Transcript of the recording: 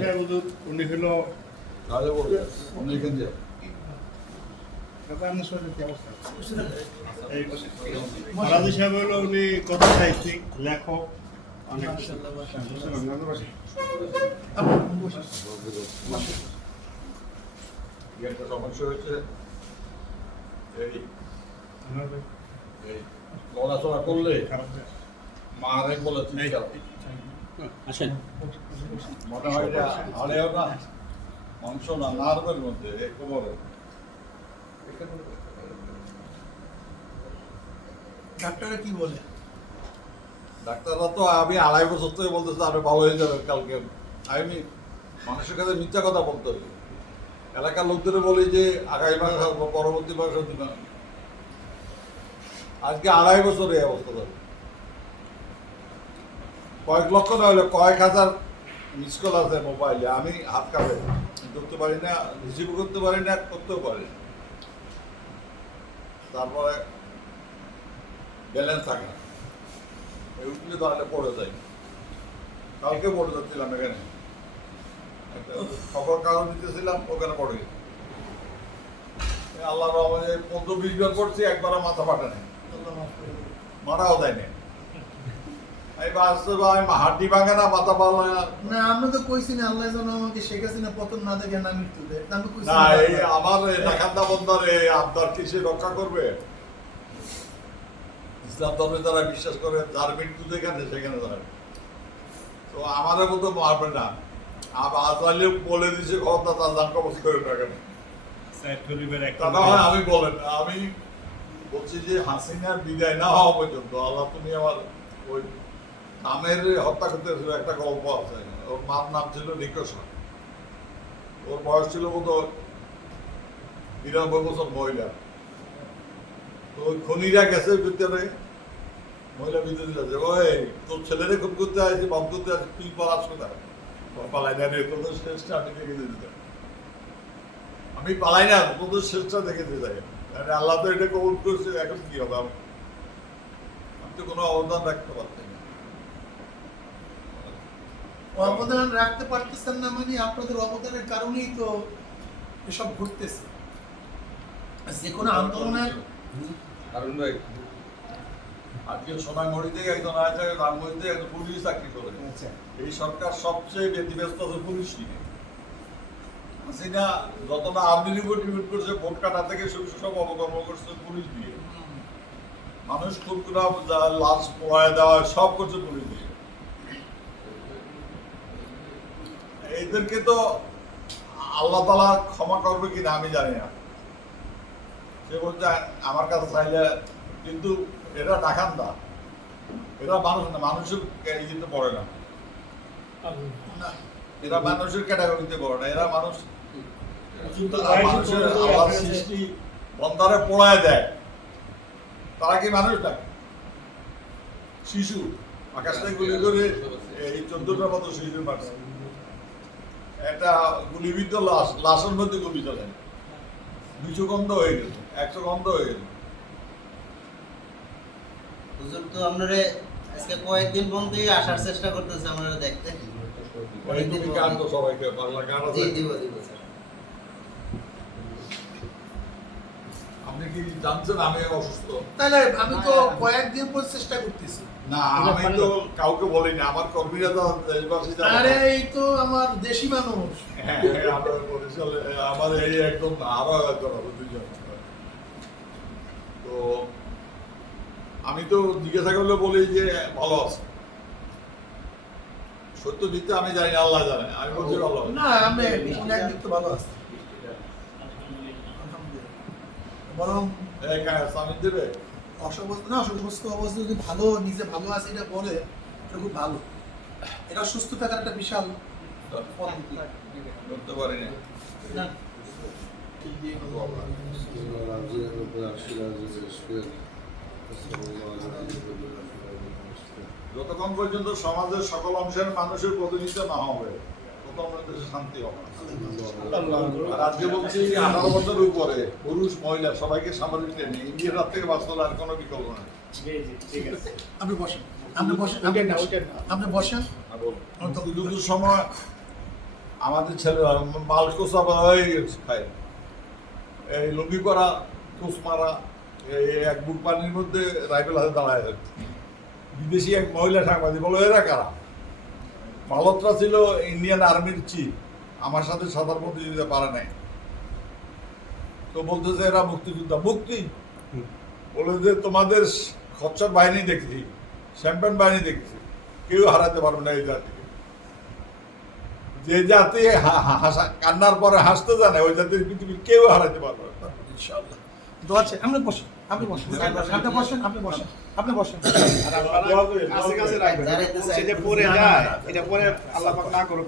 সাহেব হুজুর, উনি হলো তাহলে বলবে আপনি এখান দিয়ে দাদা, আপনার শরীরের কি অবস্থা? এই সাহেব হলো উনি কথা সাহিত্যিক লেখক অনেক একটা সমস্যা হয়েছে এই নড়াচড়া করলে। মারে বলে তুমি যাও। আসেন। মনে হয় এটা হাড়েও না মাংস না নার্ভের মধ্যে কোমরে ডাক্তাররা কি বলে? ডাক্তাররা তো আমি আড়াই বছর থেকে বলতেছে আপনি ভালো হয়ে যাবেন কালকে। আমি মানুষের কাছে মিথ্যা কথা বলতে হবে এলাকার লোকদের বলি যে আগামী মাস পরবর্তী মাস দিন আজকে আড়াই বছর এই অবস্থা ধরে। কয়েক লক্ষ না হলে কয়েক হাজার মিস কল আছে মোবাইলে আমি হাত কাপে। করতে পারি না রিসিভ করতে পারি না করতেও পারি না। তারপরে ব্যালেন্স থাকে না। উঠলে তাহলে পড়ে যাই কালকে পড়ে যাচ্ছিলাম এখানে। একটা খবর কাগজ দিতেছিলাম ওখানে পড়ে গেছে। আল্লাহ রহমানে পনেরো বিশ বার পড়ছি একবারও মাথা ফাটে নাই। মারাও দেয় না হাড্ডি ভাঙে না মাথা না? না আমরা তো কইছি না আল্লাহ যেন আমাকে শেখ হাসিনা পতন না দেখে না মৃত্যু দেয়। আমি কইছি না না এই আমার এই নাকান্দা এই আবদার কি সে রক্ষা করবে? ইসলাম ধর্মে যারা বিশ্বাস করে যার মৃত্যু যেখানে সেখানে যাবে তো আমাদের মতো মারবে না। বলে দিছে কথা তার জান কবজ করে রাখেন। হয় আমি বলেন আমি বলছি যে হাসিনার বিদায় না হওয়া পর্যন্ত আল্লাহ তুমি আমার ওই নামের হত্যা করতে একটা গল্প আছে। ওর মার নাম ছিল নিকোষা ওর বয়স ছিল বোধ বিরানব্বই বছর মহিলা। তো ওই খনিরা গেছে ভিতরে। মহিলা ভিতরে যাচ্ছে ওই, তোর ছেলেরে খুন করতে আসছে বাম করতে আসছে তুই পালাস কোথায়? পালাই না রে তোদের শেষটা আমি দেখে দিতে চাই। আমি পালাই না তোদের শেষটা দেখে দিতে চাই। আল্লাহ তো এটা কবুল করছে, এখন কি হবে? আমি তো কোনো অবদান রাখতে পারছি অবদান রাখতে পারতেছেন না মানে আপনাদের অবদানের কারণেই তো এসব ঘটতেছে। যে কোনো আন্দোলনের কারণ ভাই আজকে সোনামুড়িতে একজন আছে রামগঞ্জে একজন পুলিশ চাকরি করে। এই সরকার সবচেয়ে ব্যতিব্যস্ত আছে পুলিশ নিয়ে। হাসিনা যতটা আর্মি রিপোর্ট রিপোর্ট করছে ভোট কাটা থেকে শুরু সব অবকর্ম করছে পুলিশ দিয়ে মানুষ কুরকুরা লাশ পোড়ায় দেওয়া সব করছে পুলিশ দিয়ে এদেরকে তো আল্লাহ তালা ক্ষমা করবে কিনা আমি জানি না। সে বলছে আমার কাছে চাইলে কিন্তু এরা ডাকান্দা এরা মানুষ না মানুষের ইয়েতে পড়ে না। না এরা মানুষের ক্যাটাগরিতে পড়ে না। এরা মানুষ মানুষের আল্লাহর সৃষ্টি বন্দারে পোড়ায় দেয়। তারা কি মানুষ ডাকে শিশু। আকাশ থেকে গুলি করে এই চোদ্দটার মতো শিশু মারছে একটা গুলিবিদ্ধ লাশ লাশের মধ্যে গুলি চলে। দুশো গন্ধ হয়ে গেল একশো গন্ধ হয়ে গেল হুজুর তো আপনারে আজকে কয়েকদিন বন্ধই আসার চেষ্টা করতেছে আপনারা দেখতে। কয়েকদিন গান তো সবাইকে বাংলা গান আছে? দিব দিব স্যার। আপনি কি জানছেন আমি অসুস্থ? তাহলে আমি তো কয়েকদিন পর চেষ্টা করতেছি। না আমি তো কাউকে আমার কর্মীরা তো দেশবাসী আরে এই তো আমার দেশি মানুষ। হ্যাঁ, হ্যাঁ, আমরা এই একদম আরও একজন দুজন তো আমি তো জিজ্ঞাসা করলে বলি যে ভালো আছে? সত্য দিতে আমি জানি না আল্লাহ জানে। আমি বলছি ভালো। না আমি ভালো আছি। বরং স্বামী দেবে। অসুস্থ না অসুস্থ অবস্থা যদি ভালো নিজে ভালো আছে এটা বলে এটা খুব ভালো। এটা সুস্থ থাকার একটা বিশাল পদ্ধতি। করতে পারি না। না যতক্ষণ পর্যন্ত সমাজের সকল অংশের মানুষের প্রতিনিধিত্ব না হবে ততক্ষণ দেশে শান্তি হবে। আর আজকে বলছি আঠারো বছর উপরে পুরুষ মহিলা সবাইকে সামরিক ট্রেনিং ইন্ডিয়ার হাত থেকে বাঁচতে আর কোনো বিকল্প নেই। আপনি বসেন। আপনি বসেন আপনি বসেন। আপনি বসেন। আর বলুন, মুক্তিযুদ্ধের সময় আমাদের ছেলেরা মাল কোষা হয়ে গেছে খায় এই লুঙ্গি করা কোষ মারা এই এক বুক পানির মধ্যে রাইফেল হাতে দাঁড়ায় বিদেশি এক মহিলা সাংবাদিক বলো এরা কারা? মালত্রা ছিল ইন্ডিয়ান আর্মির চিফ আমার সাথে সাঁতার প্রতিযোগিতা পারে নাই। তো বলতেছে এরা মুক্তিযোদ্ধা। মুক্তি। বলে যে তোমাদের খচ্চর বাহিনী দেখছি শ্যাম্পেন বাহিনী দেখছি। কেউ হারাতে পারবে না এই জাতিকে যে জাতি হাসা- কান্নার পরে হাসতে জানে ওই জাতির পৃথিবীর কেউ হারাতে পারবে না। চাই। আপনি বসেন আপনি বসেন আপনি বসেন আপনি বসেন আপনি বসেন আর আপনারা কাছে কাছে রাখবেন যারা ইচ্ছে সেটা পরে যায় এটা পরে আল্লাহ পাক না করুক